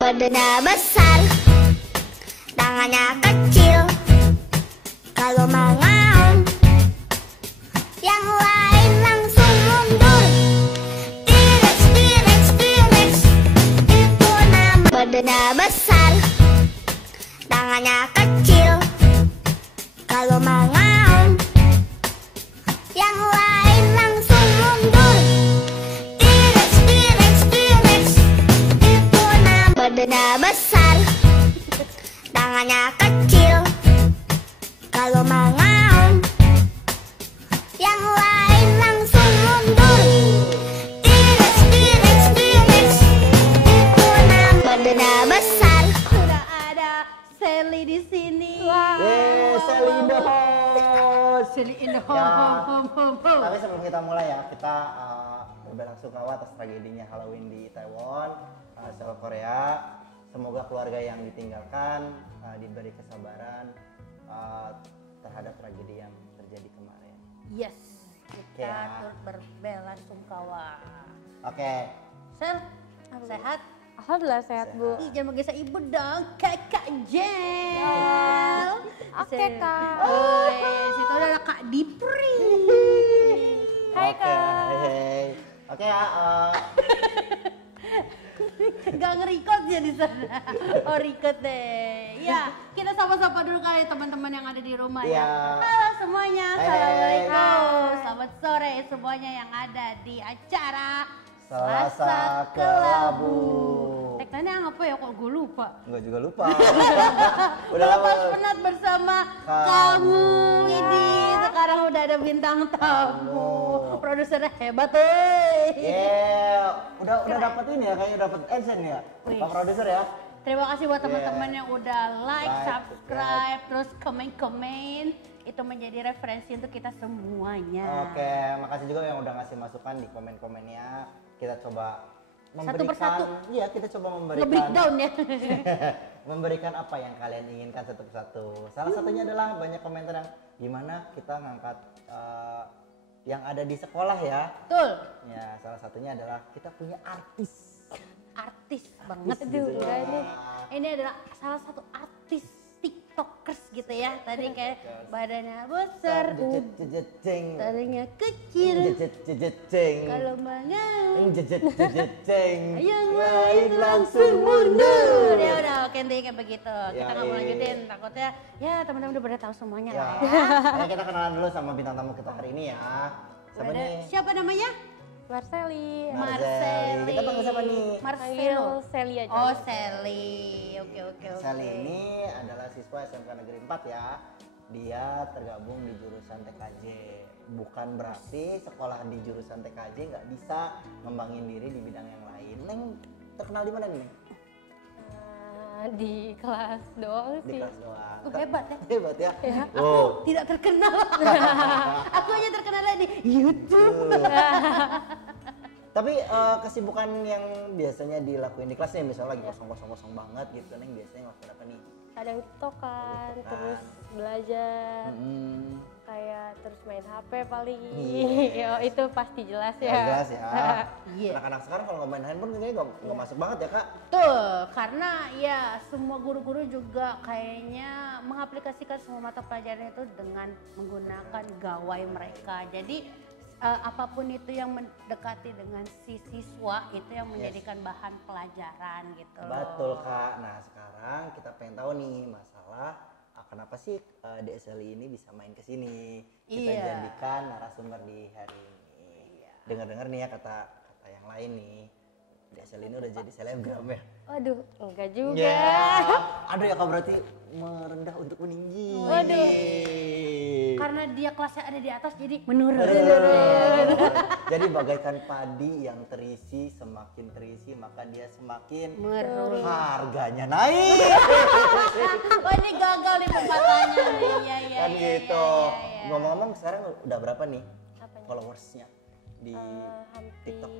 Badannya besar, tangannya kecil. Kalau mengaum, yang lain langsung mundur. T-Rex, T-Rex, T-Rex, itu nama. Badannya besar, tangannya kecil. Kalau mengaum, yang lain langsung mundur. T-Rex, T-Rex, T-Rex, itu nama. Badannya besar, tangannya kecil. Kalau mengaum, yang lain langsung mundur. T-Rex, T-Rex, T-Rex, itu nama. Badannya besar. Sudah ada Sally di sini. Sally in the house. Sally in the Ya. home. Tapi sebelum kita mulai ya, kita berbelasungkawa atas tragedinya Halloween di Taiwan, Seoul, Korea. Semoga keluarga yang ditinggalkan diberi kesabaran terhadap tragedi yang terjadi kemarin. Yes, kita Ya. turut berbelasungkawa. Oke. Sel, sehat? Alhamdulillah sehat Bu. Ih, jangan manggil saya ibu dong, kakak Jel. Oke, Kak. Situ ada Kak Dipri. Hai Oke, Kak. hai. Oke ya, Gak nge-record ya di sana. Oh, record deh. Ya, kita sapa-sapa dulu kali teman-teman yang ada di rumah ya. Iya. Halo semuanya, Hai. assalamualaikum. Selamat sore semuanya yang ada di acara Selasa Kelabu. Tagline-nya apa ya? Kok gue lupa. Enggak juga lupa. Udah lama. Lepas penat bersama kamu. Ini sekarang udah ada bintang tamu. Produsernya hebat, Udah dapat ini ya, kayaknya dapat AdSense ya, Wih. Pak Produser ya. Terima kasih buat Yeah. teman-teman yang udah like, Like, subscribe, terus komen-komen. Itu menjadi referensi untuk kita semuanya. Oke, makasih juga yang udah ngasih masukan di komen-komennya. Kita coba Satu memberikan, persatu. iya kita coba memberikan, Nge-breakdown ya. memberikan apa yang kalian inginkan satu persatu. Salah satunya adalah banyak komentar yang gimana kita ngangkat yang ada di sekolah ya. Betul. Ya, salah satunya adalah kita punya artis. Artis banget. Artis gitu Aduh, ya. ini adalah salah satu artis tiktokers gitu ya. Tadi kayak badannya besar, Jejet-jejet-jeng. tadinya kecil. Jejet-jejet-jeng. Kalau mengaum, Jejet-jejet-jeng. yang lain langsung mundur. Ya udah, oke intinya kayak begitu. Kita nggak mau Yoi. lanjutin, takutnya ya teman-teman udah pada tahu semuanya Ya, lah ya. ayo kita kenalan dulu sama bintang tamu kita hari ini ya. Siapa Ada- nih? Siapa namanya? Marceli. Marceli. Kita panggil siapa nih? Panggil Marcelo. Sally aja. Oh, Sally. Oke. Sally ini adalah siswa SMK Negeri 4 ya. Dia tergabung di jurusan TKJ. Bukan berarti sekolah di jurusan TKJ nggak bisa ngembangin diri di bidang yang lain. Neng terkenal di mana nih? Neng? Di kelas doang Di sih. kelas doang. Oh, hebat ya. Hebat ya. Ya. Oh. Tidak terkenal. Aku aja terkenal di YouTube. Tapi kesibukan yang biasanya dilakuin di kelas nih, misalnya lagi kosong-kosong banget gitu, Neng biasanya ngelakuin apa nih? Kadang tiktokan, Tiktokan. terus belajar, Hmm, kayak terus main HP paling. Yes. Ya, itu pasti jelas ya ya. jelas ya. Iya. Anak-anak sekarang kalau nggak main handphone kayaknya nggak masuk banget ya kak. Tuh, karena ya semua guru-guru juga kayaknya mengaplikasikan semua mata pelajaran itu dengan menggunakan gawai mereka. Jadi apapun itu yang mendekati dengan si siswa itu yang menjadikan bahan pelajaran gitu loh. Betul kak. Nah sekarang kita pengen tahu nih masalah kenapa sih DSLI ini bisa main ke sini. Kita Iya. jadikan narasumber di hari ini. Dengar-dengar nih ya kata yang lain nih. DSLI ini udah jadi selebgram ya. Waduh, enggak juga. Ya, aduh ya kak berarti merendah untuk meninggi. Waduh. Karena dia kelasnya ada di atas jadi menurun. Jadi bagaikan padi yang terisi, semakin terisi maka dia semakin Merun. harganya naik. Oh ini gagal nih pepatahnya. Iya. Kan gitu. iya. Ngomong-ngomong sekarang udah berapa nih Apanya? followersnya di Hampir TikTok?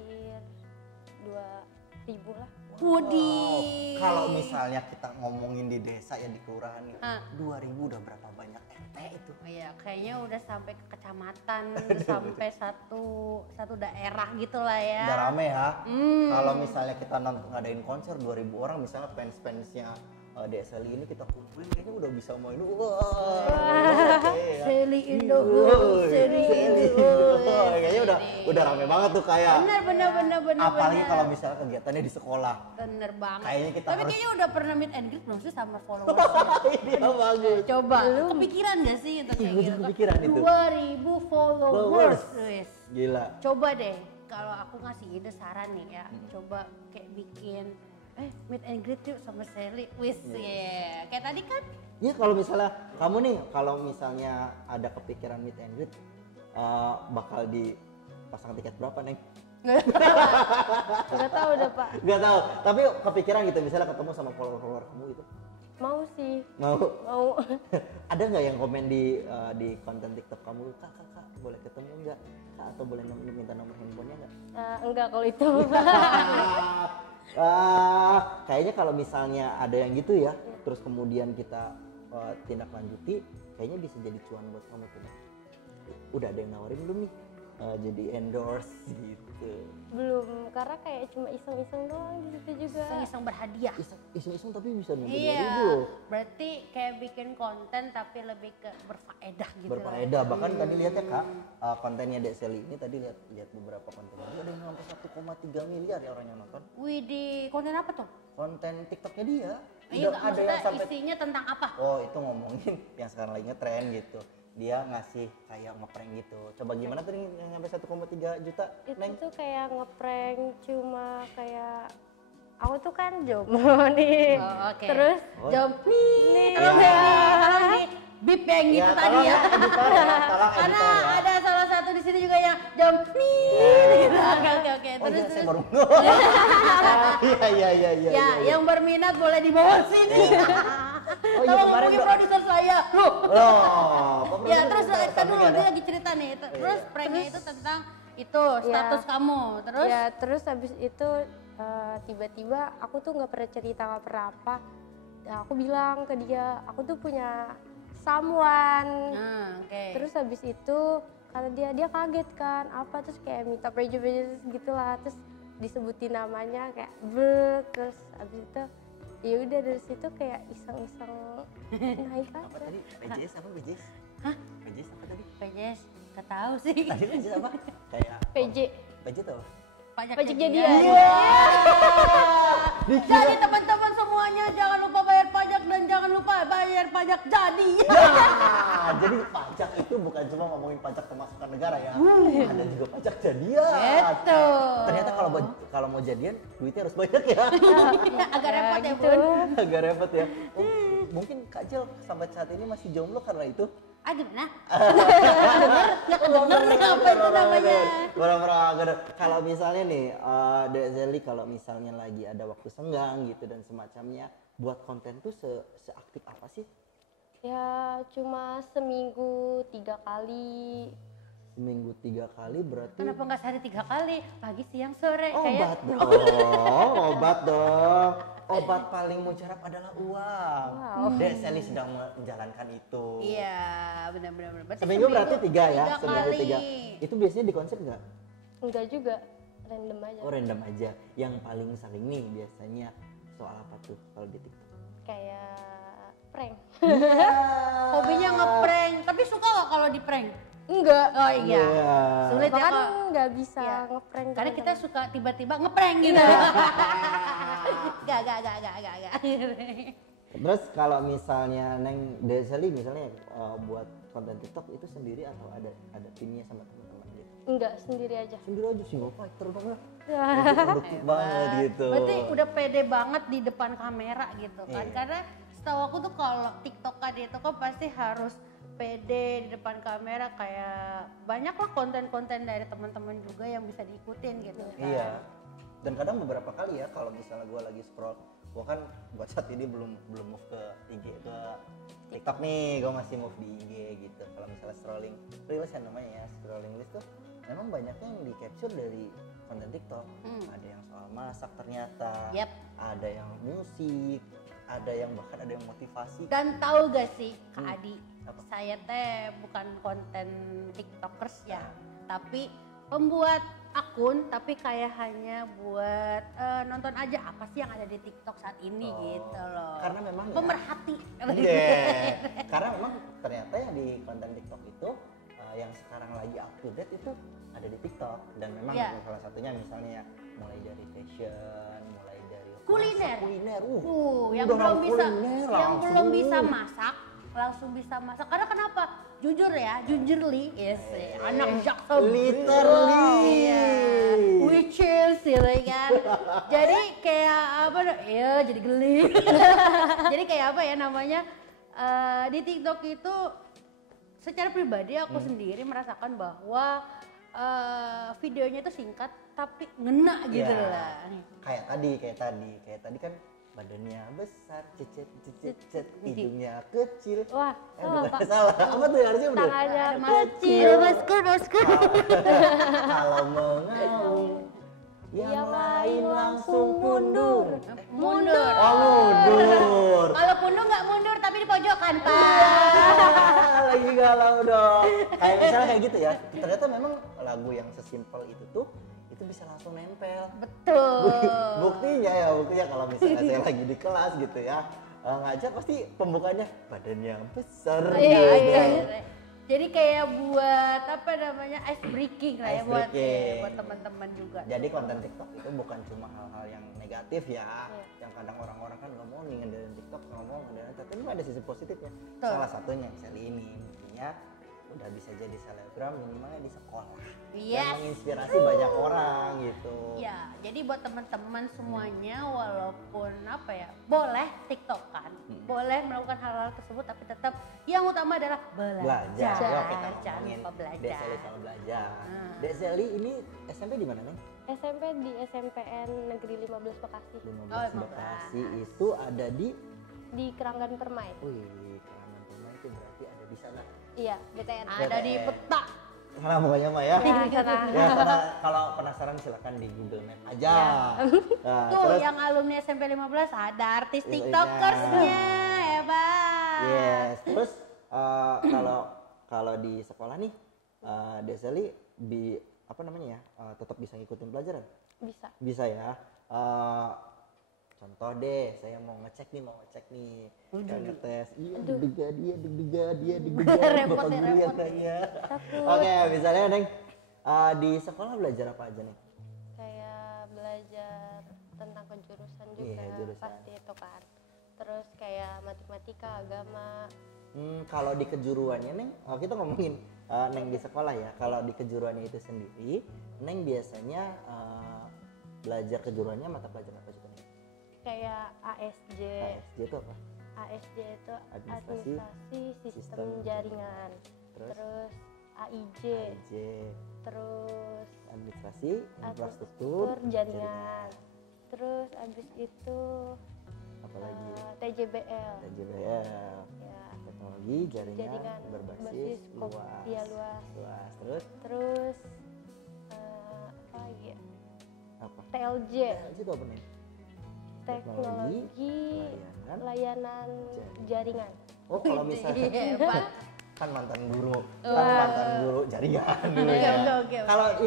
2 ribu lah. Wudi. Kalau misalnya kita ngomongin di desa ya di kelurahan nih, Ah. 2000 udah berapa banyak RT itu? Oh iya, kayaknya udah sampai ke kecamatan, sampai satu daerah gitu lah ya. Udah rame ya. Kalau misalnya kita ngadain konser 2000 orang, misalnya fans-fansnya DSLI ini kita kumpulin, kayaknya udah bisa main. Wah. Seli Indo, Seli Indo. Kayaknya udah rame banget tuh kayak. Benar. Apalagi kalau misalnya kegiatannya di sekolah. Bener banget. Kayaknya kita Tapi harus- kayaknya udah pernah meet and greet belum sih sama followers? Iya bagus. Coba, kepikiran gak sih untuk kayak Gue gitu? juga kepikiran itu. 2000 followers. Wes. Gila. Coba deh, kalau aku ngasih ide saran nih ya, coba kayak bikin meet and greet yuk sama Sally. Wis ya. Kayak tadi kan Iya kalau misalnya kamu nih, kalau misalnya ada kepikiran meet and greet, bakal dipasang tiket berapa Neng? Nggak tahu udah Pak. Gak tahu, tapi kepikiran gitu misalnya ketemu sama follower kamu gitu. Mau sih. Mau? Mau. Ada nggak yang komen di konten TikTok kamu, kak boleh ketemu nggak? Kak atau boleh minta nomor handphonenya nggak? Enggak kalau itu. Kayaknya kalau misalnya ada yang gitu ya, terus kemudian kita tindak lanjuti, kayaknya bisa jadi cuan buat kamu tuh. Udah ada yang nawarin belum nih? Jadi endorse gitu. Belum, karena kayak cuma iseng-iseng doang di situ juga. iseng-iseng berhadiah. Iseng-iseng tapi bisa nambah 2000 Iya, loh. berarti kayak bikin konten tapi lebih ke berfaedah gitu. Berfaedah, bahkan tadi lihat ya kak, kontennya Dek Sally ini tadi lihat beberapa konten ini ada yang sampai 1,3 miliar ya orang yang nonton. Wih, di konten apa tuh? Konten TikToknya dia Iya, udah ada yang maksudnya sampai isinya tentang apa? oh itu ngomongin yang sekarang lagi ngetren gitu, dia ngasih kayak ngeprank gitu. Coba gimana tuh yang sampai 1,3 juta Itu Neng? tuh kayak ngeprank, cuma kayak aku tuh kan jomblo nih. Oh, oke. Terus Jom nih, Iya. tolong di bip yang gitu tadi tolong ya. editor ya, tolong Karena editor ya. ada salah satu di sini juga yang jom nih gitu. Oke. Oh Terus iya, saya terus. baru iya. Ya, yang berminat boleh dibawa sini. Oh iya, Tolong kemarin hubungi dong. produser saya. Loh. Loh, Ya, terus kita kan dulu sampingnya dia ada. lagi cerita nih. Terus Iya. pranknya itu tentang itu status kamu. Terus Ya terus habis itu tiba-tiba aku tuh nggak pernah cerita, nggak pernah apa. Nah, aku bilang ke dia, aku tuh punya someone. oke. Terus habis itu kata dia kaget kan, apa terus kayak minta prejudice gitulah, terus disebutin namanya kayak terus habis itu ya udah dari situ kayak iseng-iseng naik Apa aja. tadi? PJS apa PJS? Hah? PJS apa tadi? PJS nggak tahu sih. Tadi PJS apa? Kayak PJ. PJ tuh. Pajak jadian. Jadi teman-teman semuanya jangan lupa bayar pajak dan jangan lupa bayar pajak jadi. Nah, jadi pajak itu bukan cuma ngomongin pajak pemasukan negara ya. Ada juga pajak jadian. Gitu. Ternyata kalau mau jadian duitnya harus banyak ya. Agak repot ya, gitu. Bun. Agak repot ya. Oh, mungkin Kak Jel sampai saat ini masih jomblo karena itu. Ah gimana? Nggak kedenger nih apa itu namanya. Pura-pura. Kalau misalnya nih, Dek Sally kalau misalnya lagi ada waktu senggang gitu dan semacamnya, buat konten tuh seaktif apa sih? Ya cuma seminggu 3 kali. Seminggu 3 kali berarti Kenapa nggak sehari 3 kali? Pagi, siang, sore. obat Kayak dong, obat dong. Obat paling mujarab adalah uang. Wow. Dek Sally sedang menjalankan itu. Iya, benar-benar. Berarti Seminggu berarti 3 ya, tiga seminggu kali. 3. Itu biasanya di konsep nggak? Enggak juga, random aja. Oh random aja. Yang paling sering nih biasanya soal apa tuh kalau di TikTok? Kayak prank. Hobinya ngeprank, tapi suka nggak kalau di prank? Enggak. Oh iya. Iya. Sulit ya Bahkan kalau nggak bisa Iya. ngeprank. karena kita teman-teman. suka tiba-tiba ngeprank gitu. Gak. Terus kalau misalnya Neng Dek Sally misalnya buat konten TikTok itu sendiri atau ada timnya sama teman-teman gitu? Enggak, sendiri aja. Sendiri aja single fighter banget. Ya. Produktif banget gitu. Berarti udah pede banget di depan kamera gitu kan. Iya. Karena setahu aku tuh kalau TikTokan itu kan pasti harus pede di depan kamera, kayak banyak lah konten-konten dari teman-teman juga yang bisa diikutin gitu kan. Iya. Dan kadang beberapa kali ya kalau misalnya gue lagi scroll, gue kan buat saat ini belum move ke IG ke TikTok nih, gue masih move di IG gitu. Kalau misalnya scrolling reels yang namanya ya scrolling list tuh memang banyaknya yang di capture dari konten TikTok. Ada yang soal masak ternyata, Yap. ada yang musik, ada yang bahkan ada yang motivasi. Dan tahu gak sih Kak Adi, Apa? saya teh bukan konten tiktokers ya, tapi pembuat akun tapi kayak hanya buat nonton aja apa sih yang ada di TikTok saat ini gitu loh. Karena memang ya, pemerhati. yeah. Karena memang ternyata yang di konten TikTok itu yang sekarang lagi up to date itu ada di TikTok, dan memang Yeah. salah satunya misalnya ya, mulai dari fashion, mulai dari Kuliner. kuliner. Yang udah belum bisa kuliner yang langsung. belum bisa masak langsung bisa masak. Karena kenapa? Jujur ya, jujurly, yes, anak jaksel. Literally. Iya. Which is gitu kan. Jadi kayak apa? Ya, jadi geli. Jadi kayak apa ya namanya? Di TikTok itu secara pribadi aku sendiri merasakan bahwa videonya itu singkat tapi ngena gitu Ya, lah. kayak tadi kan badannya besar, cecet, hidungnya kecil. Wah, salah bukan Pak. salah. Apa tuh harusnya bener? Tangannya Kecil, masker. Kalau mengaum, yang lain langsung mundur. Mundur. Oh, mundur. Kalau pundur nggak mundur tapi di pojokan, Pak. Lagi galau dong. Kayak misalnya kayak gitu ya. Ternyata memang lagu yang sesimpel itu tuh itu bisa langsung nempel. Betul. Buktinya kalau misalnya saya lagi di kelas gitu ya, ngajar pasti pembukanya badan yang besar Iya, gitu. iya. Jadi kayak buat apa namanya ice breaking lah ya Ice buat breaking. buat teman-teman juga. Jadi konten TikTok itu bukan cuma hal-hal yang negatif ya, yang kadang orang-orang kan ngomong nih ngedengerin TikTok, tapi ini ada sisi positifnya. Betul. Salah satunya Sally ini, buktinya udah bisa jadi selebgram minimalnya di sekolah. Yes. Dan menginspirasi banyak orang gitu. Ya, jadi buat teman-teman semuanya walaupun apa ya, boleh TikTokan, boleh melakukan hal-hal tersebut tapi tetap yang utama adalah belajar. Wah, kita Jangan ngomongin lupa belajar. Dek Sally soal belajar. Hmm. Dek Sally ini SMP di mana nih? SMP di SMPN Negeri 15 Bekasi 15 Oh, 15. Bekasi itu ada di Keranggan Permai. wih, Kerangan Permai itu berarti ada di sana. Iya, BTN. Ada di peta. Sana pokoknya mah ya. Ya, di sana. Ya, karena kalau penasaran silakan di Google Map aja. Nah, Tuh terus, yang alumni SMP 15 ada artis Iya. TikTokersnya, hebat. yes. Terus kalau di sekolah nih, Dek Sally apa namanya ya, tetap bisa ngikutin pelajaran? Bisa. Bisa ya. Contoh deh, saya mau ngecek nih, kayak ngetes. Iya, deg-degan dia, Repot Bapak ya, guru yang repot. tanya. Takut. Oke, misalnya Neng, di sekolah belajar apa aja nih? Kayak belajar tentang kejurusan juga Iya, jurusan. pasti itu kan. Terus kayak matematika, agama. Kalau di kejuruannya Neng, kita ngomongin Neng di sekolah ya. Kalau di kejuruannya itu sendiri, Neng biasanya belajar kejuruannya mata pelajaran apa juga nih? Kayak ASJ. ASJ itu apa? ASJ itu Administrasi administrasi sistem Sistem jaringan. Terus? Terus AIJ. ASJ, Terus administrasi, infrastruktur, infrastruktur jaringan. Terus abis itu apalagi TJBL. TJBL, Ya. teknologi jaringan, Jaringan berbasis luas. Iya, luas. Terus Terus apa lagi ya? apa? TLJ. TLJ itu apa nih? Teknologi layanan, layanan jaringan. Oh, kalau misalnya Hebat. kan mantan guru, Wow. jaringan dulu Oke, ya. oke.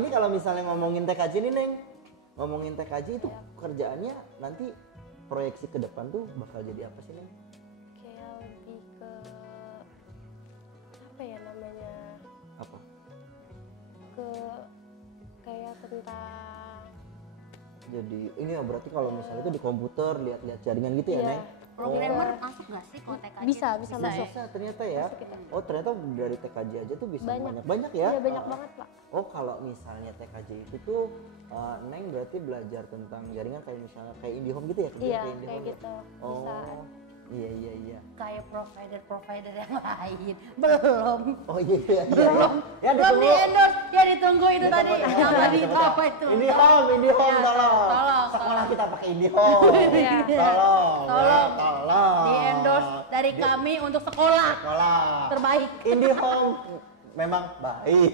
Kalau misalnya ngomongin TKJ nih Neng, ngomongin TKJ itu kerjaannya nanti proyeksi ke depan tuh bakal jadi apa sih Neng? Kayak lebih ke apa ya namanya? Apa? Ke kayak tentang Jadi ini ya berarti kalau misalnya itu di komputer lihat-lihat jaringan gitu ya Iya. Neng? Programmer masuk gak sih kalau TKJ? bisa masuk. Bisa ternyata ya. Oh ternyata dari TKJ aja tuh bisa Banyak. banyak ya? Iya, banyak banget, Pak. Oh kalau misalnya TKJ itu tuh Neng berarti belajar tentang jaringan kayak misalnya kayak IndiHome gitu ya? kerja Iya, IndiHome kayak ya? gitu. Oh Bisa. iya. Kayak provider yang lain. Belum. Oh iya. Belum. Ya Belum di ditunggu. endorse. Ya ditunggu itu tadi. Nama di apa itu? IndiHome Ya, tolong. tolong. Sekolah kita pakai IndiHome. Iya. Tolong. Tolong. Ya, tolong. Di endorse dari kami untuk sekolah Sekolah. terbaik. IndiHome memang baik.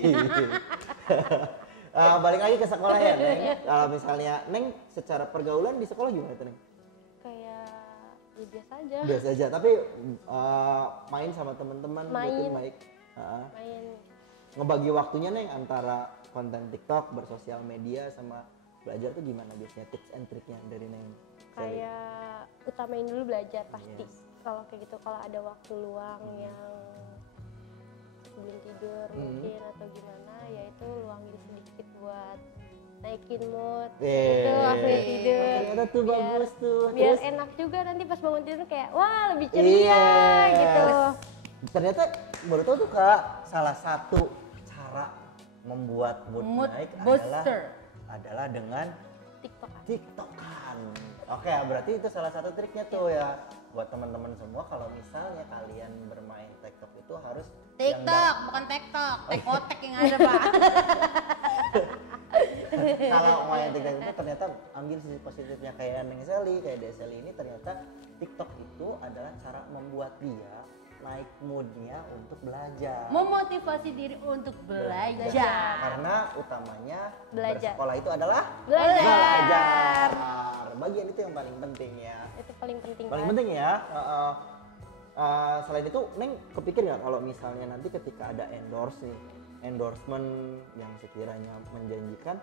Balik lagi ke sekolah ya, Neng. Kalau misalnya Neng secara pergaulan di sekolah gimana tuh, Neng? Kayak ya biasa aja. Biasa aja, tapi main sama teman-teman, rutin baik. Main Ngebagi waktunya, Neng, antara konten TikTok, bersosial media sama belajar tuh gimana biasanya, tips and triknya dari Neng? kayak utamain dulu belajar pasti. Yes. Kalau kayak gitu, kalau ada waktu luang yang sebelum tidur mungkin atau gimana, ya itu luangin sedikit buat naikin mood. Itu waktunya tidur. Ternyata tuh bagus tuh. Biar Terus, enak juga nanti pas bangun tidur kayak wah lebih ceria gitu. Ternyata baru tahu tuh Kak, salah satu cara membuat mood Mood naik booster. adalah dengan TikTokan. TikTokan. Oke, berarti itu salah satu triknya tuh ya. Buat teman-teman semua, kalau misalnya kalian bermain TikTok itu harus yang TikTok, bukan TikTok, tekotek yang ada Pak. kalau main TikTok itu ternyata ambil sisi positifnya kayak Neng Sally, kayak Deseli ini, ternyata TikTok itu adalah cara membuat dia naik moodnya untuk belajar. Memotivasi diri untuk belajar. Karena utamanya Belajar. bersekolah itu adalah Belajar. Bagian itu yang paling penting ya. Itu paling penting. Paling kan? penting ya. Selain itu, Neng kepikir nggak kalau misalnya nanti ketika ada endorsement yang sekiranya menjanjikan,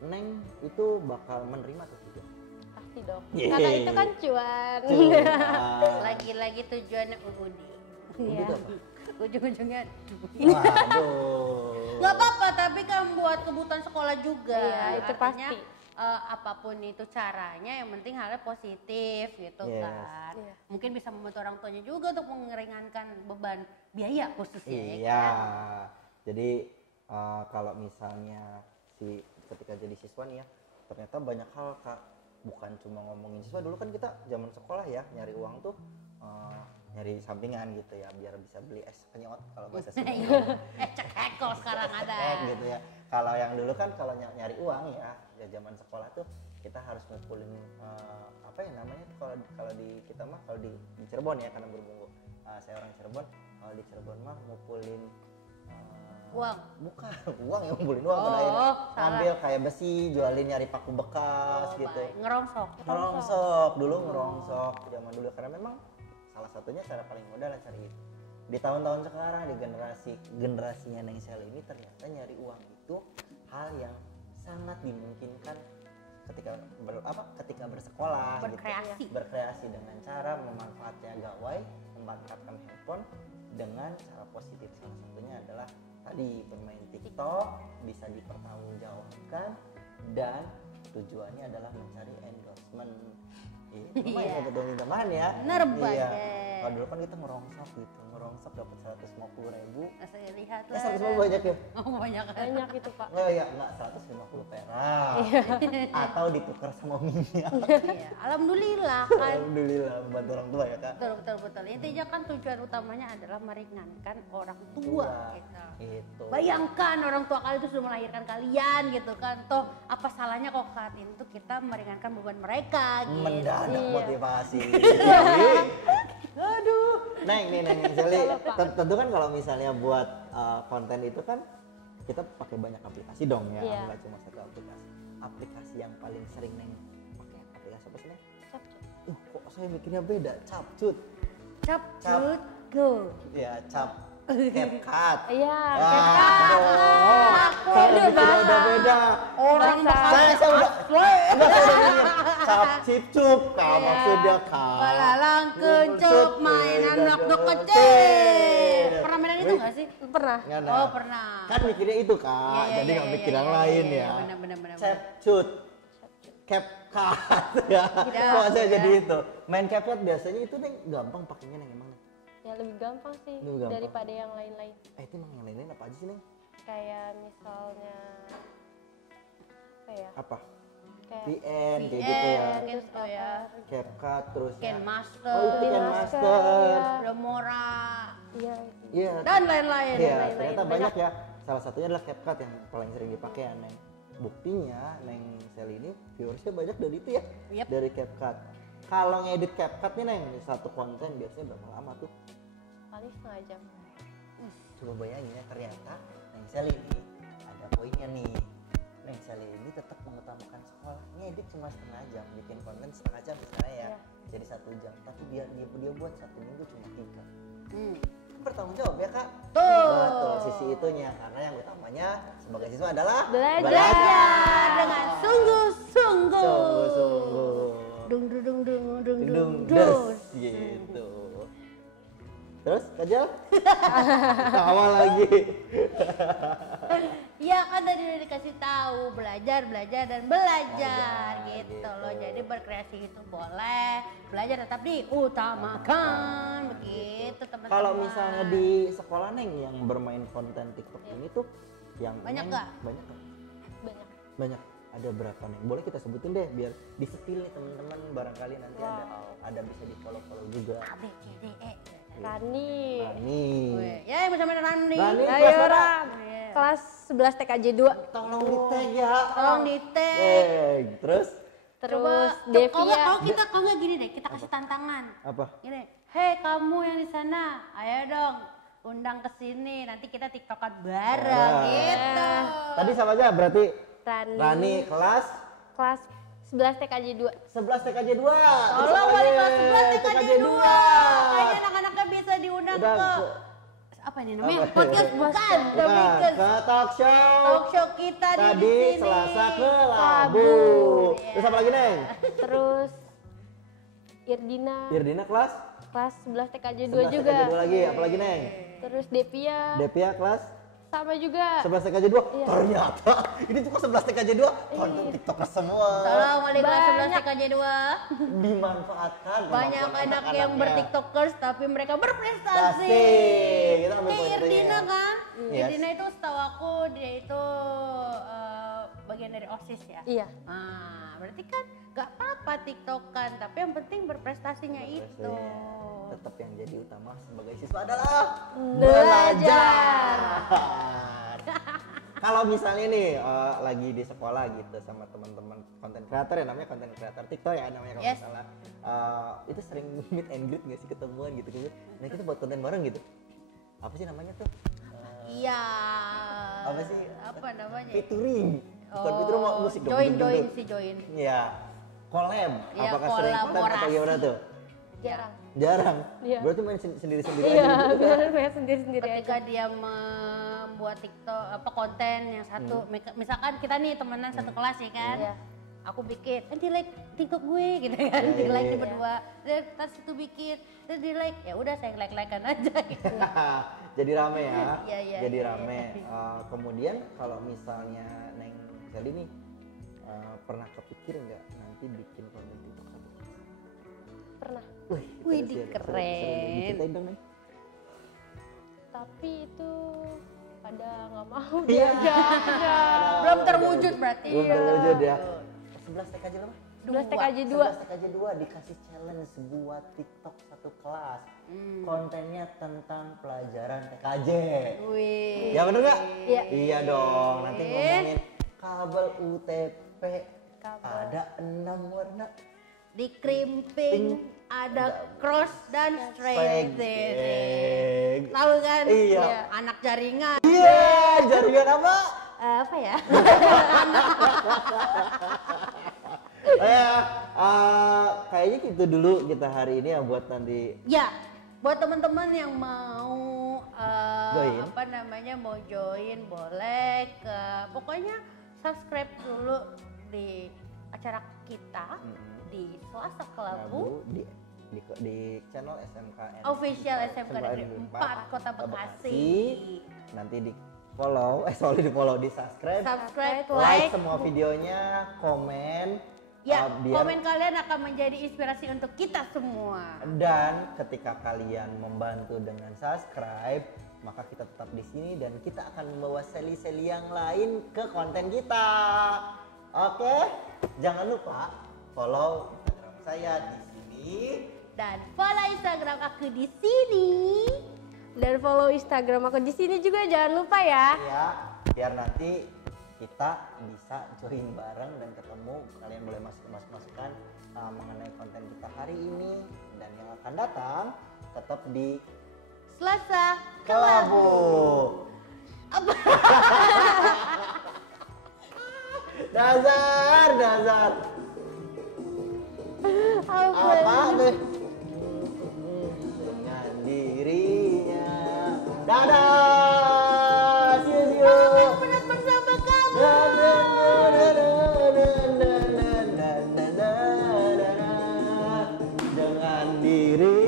Neng itu bakal menerima atau tidak? Pasti dong. Yeay. Karena itu kan cuan. Lagi-lagi tujuannya Uhudi. Gitu apa? Ujung-ujungnya duit. Waduh. Nggak apa-apa, tapi kan buat kebutuhan sekolah juga. Iya, itu Artinya, pasti. apapun itu caranya, yang penting halnya positif gitu Yes. kan. Iya. Mungkin bisa membantu orang tuanya juga untuk meringankan beban biaya khususnya. ya Iya. kan? Jadi kalau misalnya ketika jadi siswa nih ya, ternyata banyak hal Kak. Bukan cuma ngomongin siswa, dulu kan kita zaman sekolah ya nyari uang tuh nyari sampingan gitu ya, biar bisa beli es penyot kalau bahasa Sunda. Cek heko sekarang ada. Gitu ya. Kalau yang dulu kan kalau nyari uang ya zaman sekolah tuh kita harus ngumpulin apa ya namanya tuh, kalau di kita mah kalau di Cirebon ya, karena berhubung saya orang Cirebon, kalau di Cirebon mah ngumpulin Uang. bukan uang yang ngumpulin uang, pada akhirnya ngambil kayak besi, jualin, nyari paku bekas gitu. Baik. Ngerongsok. Ngerongsok dulu, ngerongsok zaman dulu, karena memang salah satunya cara paling mudah lah cari itu. Di tahun-tahun sekarang, di generasinya Neng Sally ini, ternyata nyari uang itu hal yang sangat dimungkinkan ketika bersekolah, Berkreasi. gitu. Berkreasi dengan cara memanfaatnya gawai, memanfaatkan handphone dengan cara positif. Salah satunya adalah tadi bermain TikTok, bisa dipertanggungjawabkan, dan tujuannya adalah mencari endorsement. Itu mah ya betul tambahan ya. Bener Iya. banget. Kalau dulu kan kita ngerongsok dapat 150.000. Nah, saya lihat lah. 150 banyak ya? Oh, banyak. Banyak itu Pak. Oh ya, enggak, 150 perak. Atau ditukar sama minyak. Iya, alhamdulillah kan. Alhamdulillah, membantu orang tua ya Kak. Betul. Intinya kan tujuan utamanya adalah meringankan orang tua. Gitu. Itu. Bayangkan orang tua kalian itu sudah melahirkan kalian gitu kan. Toh apa salahnya kok saat itu kita meringankan beban mereka gitu. Mendadak Iya. motivasi. Aduh. Neng Sally. Tentu kan kalau misalnya buat konten itu kan kita pakai banyak aplikasi dong ya, Iya. nggak cuma satu aplikasi. Aplikasi yang paling sering Neng pakai aplikasi apa sih Neng? Capcus. Kok saya mikirnya beda? Capcut. Cap, cut, go. Ya, CapCut. Iya, Saya mikirnya udah beda. Orang Saya udah mikir cap cipcup, maksudnya Kak. Balalang kencuk mainan anak kecil. Pernah mainan itu nggak sih? Pernah. Nggak ada. Oh pernah. Kan mikirnya itu Kak, Iya, jadi iya, nggak iya, mikir iya, yang iya, lain iya, ya. benar. CapCut, CapCut ya. Kok saya jadi itu. Main CapCut biasanya itu Neng gampang pakainya Neng, emang Neng? Ya lebih gampang sih Lebih gampang. daripada yang lain-lain. Itu emang yang lain-lain apa aja sih Neng? Kayak misalnya apa ya? Apa? Kayak VN kayak gitu ya. Gitu ya. CapCut terus. Ken Master, Oh itu Ken Master. Filmora, iya. Iya. dan lain-lain. Iya, lain-lain. ternyata banyak ya. Salah satunya adalah CapCut yang paling sering dipakai ya, Neng. Buktinya Neng Sally ini viewersnya banyak dari itu ya. Yep. Dari CapCut. Kalau ngedit CapCut nih Neng, satu konten biasanya berapa lama tuh? Paling setengah jam. Coba bayangin ya, ternyata Neng Sally ini ada poinnya nih. Neng Sally ini tetap mengutamakan sekolah. Ngedit cuma setengah jam, bikin konten setengah jam misalnya ya. Jadi 1 jam, tapi dia buat 1 minggu cuma 3. Kan bertanggung jawab ya kak? Betul, sisi itunya. Karena yang utamanya sebagai siswa adalah Belajar dengan sungguh-sungguh. Sungguh-sungguh. Dung Des, gitu. Terus Kajal? Tawa lagi. Ya kan tadi udah dikasih tahu belajar dan belajar gitu loh. Jadi berkreasi itu boleh, belajar tetap diutamakan begitu teman-teman. Kalau misalnya di sekolah Neng yang bermain konten TikTok ini tuh yang Banyak Neng- nggak? Banyak nggak? Banyak. Banyak. Ada berapa Neng? Boleh kita sebutin deh biar disetil nih teman-teman, barangkali nanti ada bisa di follow juga. A B C D E. Rani. Nih. Ya bersama Rani. Rani. Ayo Kelas Ran. Kelas 11 TKJ 2. Tolong di tag ya. Tolong di tag. Terus Terus Kalau Devia. kalau nggak gini deh, kita kasih tantangan. apa? Gini, hei kamu yang di sana, ayo dong undang ke sini, nanti kita tiktokan bareng gitu. Tadi sama aja berarti Rani. kelas Kelas 11 TKJ 2. 11 TKJ 2. Tolong wali kelas 11 TKJ 2. Kayaknya anak-anaknya bisa diundang Udah, ke apa ini namanya? Podcast bukan, Bukan, ke talk show. talk show kita di Tadi sini. Selasa ke Labu. Terus apa lagi Neng? Terus Irdina. Irdina kelas Kelas 11 TKJ 2 11 juga. TKJ 2 lagi. Apa lagi Neng? Terus Devia. Devia kelas Sama juga. 11 TKJ 2. Ternyata ini tuh kok 11 TKJ 2 konten TikTokers semua. Tolong wali kelas 11 Banyak. TKJ 2. Dimanfaatkan. Banyak kemampuan anak yang anak-anaknya. bertiktokers tapi mereka berprestasi. Asik. Kita ambil Kayak poin-poinnya. Irdina kan? Yes. Irdina itu setahu aku dia itu bagian dari OSIS ya. Iya. Nah, berarti kan gak apa-apa tiktokan, tapi yang penting berprestasinya itu. Tetap yang jadi utama sebagai siswa adalah Belajar. Kalau misalnya nih lagi di sekolah gitu sama teman-teman konten kreator ya, namanya konten kreator TikTok ya namanya kalau Yes. nggak salah. Itu sering meet and greet nggak sih, ketemuan gitu gitu. Nah kita buat konten bareng gitu. Apa sih namanya tuh? Iya. Apa sih? Apa namanya? Featuring. Bukan featuring, mau musik dong. Join deng, deng, deng. si join. Iya. Collab. Iya, Apakah sering collab atau kolaborasi. gimana tuh? Jarang. Jarang. Iya. Berarti main sendiri-sendiri Iya, aja gitu. biar main sendiri-sendiri Ketika aja. dia membuat TikTok apa konten yang satu, misalkan kita nih temenan satu kelas ya kan. Iya. Aku bikin, di like TikTok gue gitu kan, di like iya. berdua. Terus itu bikin, terus di like, ya udah saya like-likean aja gitu. Jadi rame ya. Iya, iya, Jadi iya, rame. Kemudian kalau misalnya Neng Sally nih pernah kepikir nggak nanti bikin konten TikTok satu? Pernah. Wih, serius, keren. serius. Diceritain dong Neng. Tapi itu pada nggak mau Iya. diajak. Belum terwujud berarti. Belum terwujud ya. 11 TKJ berapa? 11 TKJ 2. 11 TKJ 2 dikasih challenge buat TikTok satu kelas. Kontennya tentang pelajaran TKJ. Wih. Ya bener nggak? Iya. Iya dong. Nanti ngomongin kabel UTP. Kabel. Ada 6 warna. Di krimping ada cross dan straight. Straight. Tahu kan? Iya. Anak jaringan. Iya, jaringan apa? Apa ya? Kayaknya gitu dulu kita hari ini ya buat nanti. Ya, buat teman-teman yang mau Join. apa namanya mau join boleh ke pokoknya subscribe dulu di acara kita di Selasa Kelabu di channel SMKN official SMK Negeri 4 Kota Bekasi. Nanti di follow, di subscribe, Subscribe, like like, semua videonya, komen. ya biar- komen kalian akan menjadi inspirasi untuk kita semua. Dan ketika kalian membantu dengan subscribe, maka kita tetap di sini dan kita akan membawa seli-seli yang lain ke konten kita. Oke, jangan lupa follow Instagram saya di sini. Dan follow Instagram aku di sini. Dan follow Instagram aku di sini juga jangan lupa ya. Ya, biar nanti kita bisa join bareng dan ketemu. Kalian boleh masukan mengenai konten kita hari ini dan yang akan datang. Tetap di Selasa Kelabu. Dasar. Apa deh? Dengan dirinya. Dadah. See you. Penat bersama kamu. Dengan diri